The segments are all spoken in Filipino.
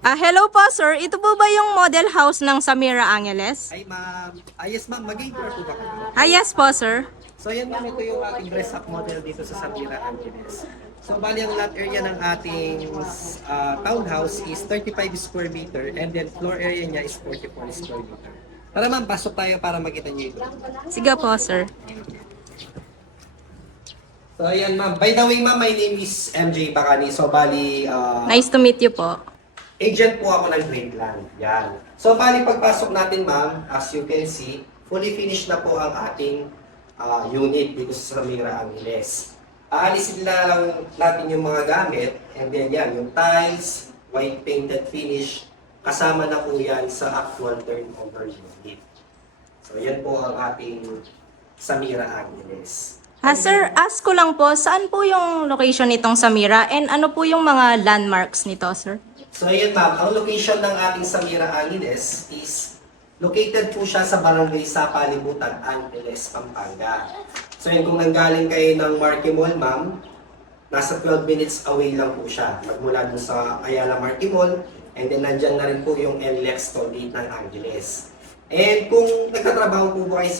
Hello po sir, ito po ba yung model house ng Samira Angeles? Ay, ma'am. Yes, ma'am. Mag-inquire po ba kayo? Yes po sir. So, yan ma'am. Ito yung ating dress-up model dito sa Samira Angeles. So, bali ang lot area ng ating townhouse is 35 square meter and then floor area niya is 44 square meter. Tara ma'am, pasok tayo para makita niyo ito. Sige po sir. So, ayan ma'am. By the way ma'am, my name is MJ Bacani. So, bali, Nice to meet you po. agent po ako ng Greatland. Yan. So, bali pagpasok natin ma'am, as you can see, fully finished na po ang ating unit dito sa Samira Angeles. Aalisin na lang natin yung mga gamit and then yan, yung tiles, white painted finish, kasama na po yan sa actual turnover unit. So, yan po ang ating Samira Angeles. Sir, ask ko lang po, saan po yung location nitong Samira and ano po yung mga landmarks nito sir? So ayan ma'am, ang location ng ating Samira Angeles is located po siya sa Barangay Sapa, Libutan, Angeles, Pampanga. So yun, kung nanggaling kayo ng Marquee Mall ma'am, nasa 12 minutes away lang po siya. Magmula dun sa Ayala Marquee Mall, and then nandyan na rin po yung NLEX toll gate ng Angeles. And kung nagtatrabaho po ba kayo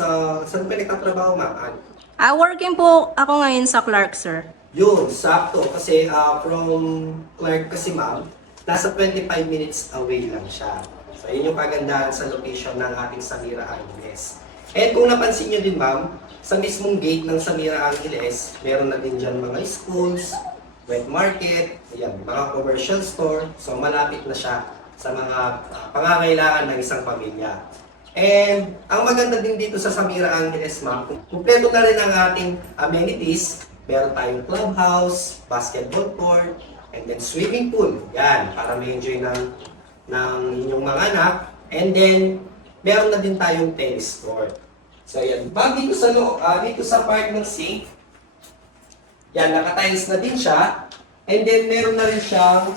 saan ba nagtatrabaho ma'am? Working po ako ngayon sa Clark sir. Yun, sakto. Kasi from Clark kasi ma'am, nasa 25 minutes away lang siya. So, yun yung kagandahan sa location ng ating Samira Angeles. And kung napansin nyo din ma'am, sa mismong gate ng Samira Angeles, meron na din dyan mga schools, wet market, ayan, mga commercial store. So, malapit na siya sa mga pangangailangan ng isang pamilya. And ang maganda din dito sa Samira Angeles ma'am, kumpleto na rin ang ating amenities. Meron tayong clubhouse, basketball court, and then swimming pool. Yan, para may enjoy ng inyong mga anak. And then, meron na din tayong tennis court. So yan, bag dito sa part ng sink, yan, naka-tiles na din siya. And then, meron na rin siyang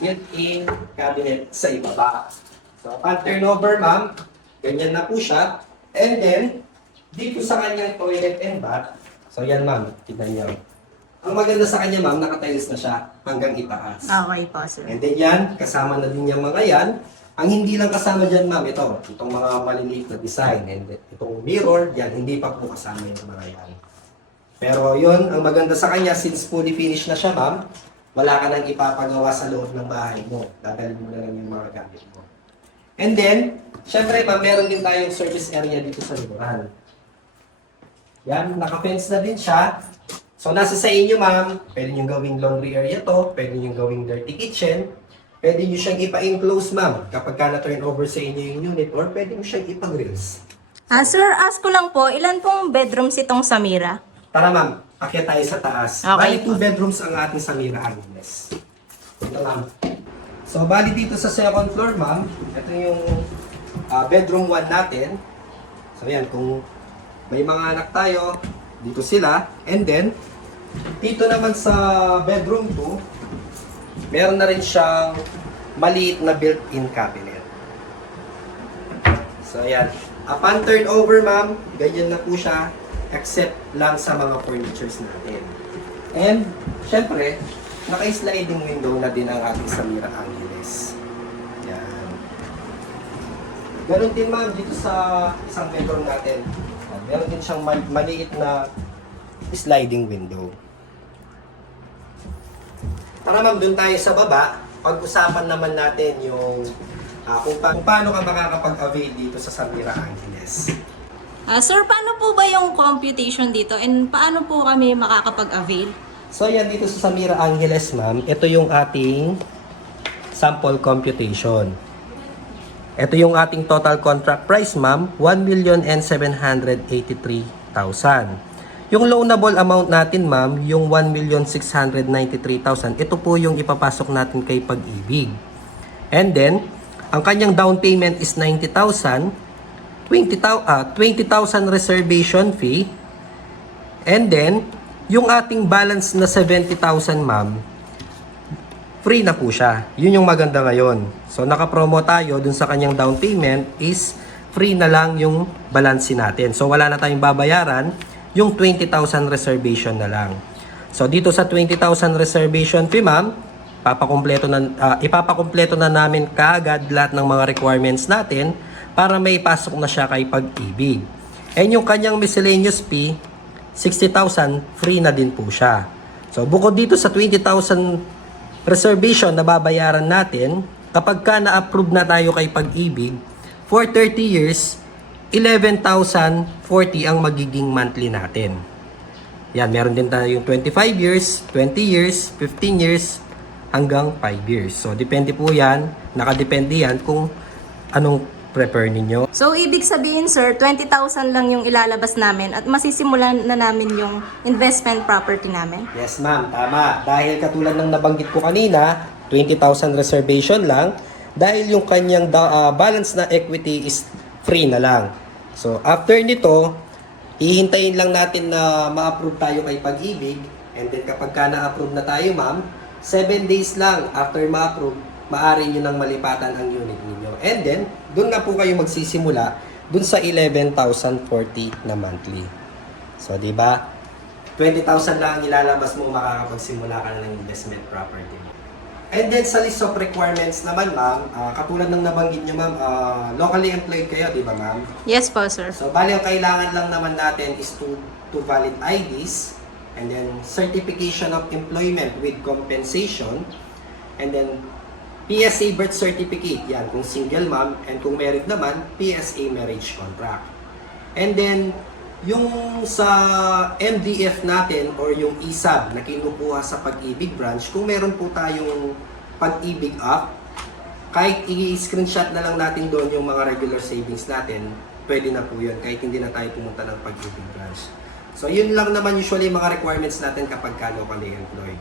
built-in cabinet sa ibaba. So, upon turnover, ma'am, ganyan na po siya. And then, dito sa kanyang toilet and bath, so yan ma'am, tignan niyo. Ang maganda sa kanya ma'am, naka-tiles na siya hanggang itaas. Okay po sir. And then yan, kasama na din yung mga yan. Ang hindi lang kasama dyan ma'am, itong mga maliliit na design. And itong mirror, yan, hindi pa po kasama yung mga yan. Pero yun, ang maganda sa kanya, since fully finished na siya ma'am, wala ka nang ipapagawa sa loob ng bahay mo. Dadalhin mo na lang yung mga gamit mo. And then, syempre ma'am, meron din tayong service area dito sa likuran. Yan, naka-fence na din siya. So, nasa sa inyo, ma'am. Pwede nyo gawing laundry area to. Pwede nyo gawing dirty kitchen. Pwede nyo siyang ipa-enclose, ma'am, kapag ka na-turn over sa inyo yung unit. Or pwede nyo siyang ipa-grills. Sir, ask ko lang po, ilan pong bedrooms itong Samira? Tara, ma'am. Akyat tayo sa taas. Okay. Bali, 2 bedrooms ang ating Samira Angeles. Ito, ma'am. So, bali dito sa second floor, ma'am. Ito yung bedroom 1 natin. So, yan. Kung may mga anak tayo, dito sila. And then, dito naman sa bedroom 2, meron na rin siyang maliit na built-in cabinet. So, ayan. Upon turnover, ma'am, ganyan na po siya, except lang sa mga furnitures natin. And, syempre, naka-sliding window na din ang ating Samira Angeles. Yan. Ganon din, ma'am, dito sa isang bedroom natin. Meron din siyang maliit na sliding window. Tara ma'am, dun tayo sa baba. Pag-usapan naman natin yung kung paano ka makakapag-avail dito sa Samira Angeles. Sir, paano po ba yung computation dito and paano po kami makakapag-avail? So yan, dito sa Samira Angeles ma'am, ito yung ating sample computation. Ito yung ating total contract price ma'am, 1,783,000. Yung loanable amount natin ma'am, yung 1,693,000, ito po yung ipapasok natin kay Pag-ibig. And then, ang kanyang down payment is 90,000, 20,000 reservation fee, and then, yung ating balance na 70,000 ma'am, free na po siya. Yun yung maganda ngayon. So, naka-promo tayo dun sa kanyang down payment is free na lang yung balance natin. So, wala na tayong babayaran. Yung 20,000 reservation na lang. So, dito sa 20,000 reservation fee, ma'am, ipapakumpleto na namin kaagad lahat ng mga requirements natin para may pasok na siya kay Pag-ibig. And yung kanyang miscellaneous fee, 60,000, free na din po siya. So, bukod dito sa 20,000 reservation na babayaran natin, kapag ka na-approve na tayo kay Pag-ibig, for 30 years, 11,040 ang magiging monthly natin. Yan, meron din tayong 25 years, 20 years, 15 years, hanggang 5 years. So, depende po yan, nakadepende yan kung anong prefer ninyo. So, ibig sabihin, sir, 20,000 lang yung ilalabas namin at masisimulan na namin yung investment property namin? Yes, ma'am, tama. Dahil katulad ng nabanggit ko kanina, 20,000 reservation lang, dahil yung kanyang balance na equity is free na lang. So, after nito, hihintayin lang natin na ma-approve tayo kay Pag-ibig, and then kapag ka na-approve na tayo, ma'am, 7 days lang after ma-approve, maaari nyo nang malipatan ang unit ninyo. And then, doon na po kayo magsisimula doon sa 11,040 na monthly. So, di ba? 20,000 lang ang ilalabas mo, makakapagsimula ka na ng investment property. And then, sa list of requirements naman, ma'am, katulad ng nabanggit nyo, ma'am, locally employed kayo, di ba, ma'am? Yes po, sir. So, bali ang kailangan lang naman natin is two valid IDs, and then certification of employment with compensation, and then PSA birth certificate, yan, kung single ma'am, and kung married naman, PSA marriage contract. And then, yung sa MDF natin or yung ESAB na kinukuha sa Pag-ibig branch, kung meron po tayong Pag-ibig app, kahit i-screenshot na lang natin doon yung mga regular savings natin, pwede na po yun, kahit hindi na tayo pumunta ng Pag-ibig branch. So, yun lang naman usually mga requirements natin kapag ka locally employed.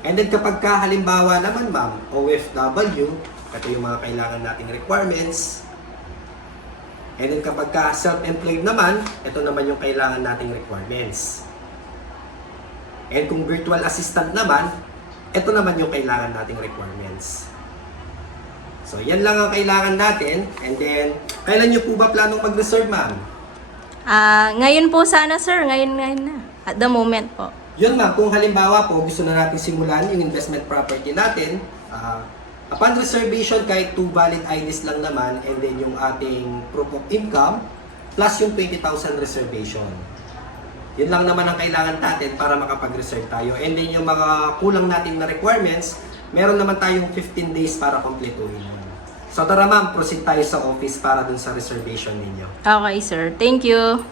And then kapag ka halimbawa naman ma'am, OFW, ito yung mga kailangan nating requirements. And then kapag ka self-employed naman, ito naman yung kailangan nating requirements. And kung virtual assistant naman, ito naman yung kailangan nating requirements. So, yan lang ang kailangan natin. And then, kailan nyo po ba planong mag-reserve, ma'am? Ngayon po sana, sir. Ngayon na. At the moment po. Yun ma'am, kung halimbawa po gusto na natin simulan yung investment property natin, upon reservation kahit 2 valid IDs lang naman, and then yung ating proof of income plus yung 20,000 reservation. Yun lang naman ang kailangan natin para makapag-reserve tayo. And then yung mga kulang natin na requirements, meron naman tayong 15 days para kompletuhin yun. So tara ma'am, proceed tayo sa office para dun sa reservation ninyo. Okay, sir. Thank you.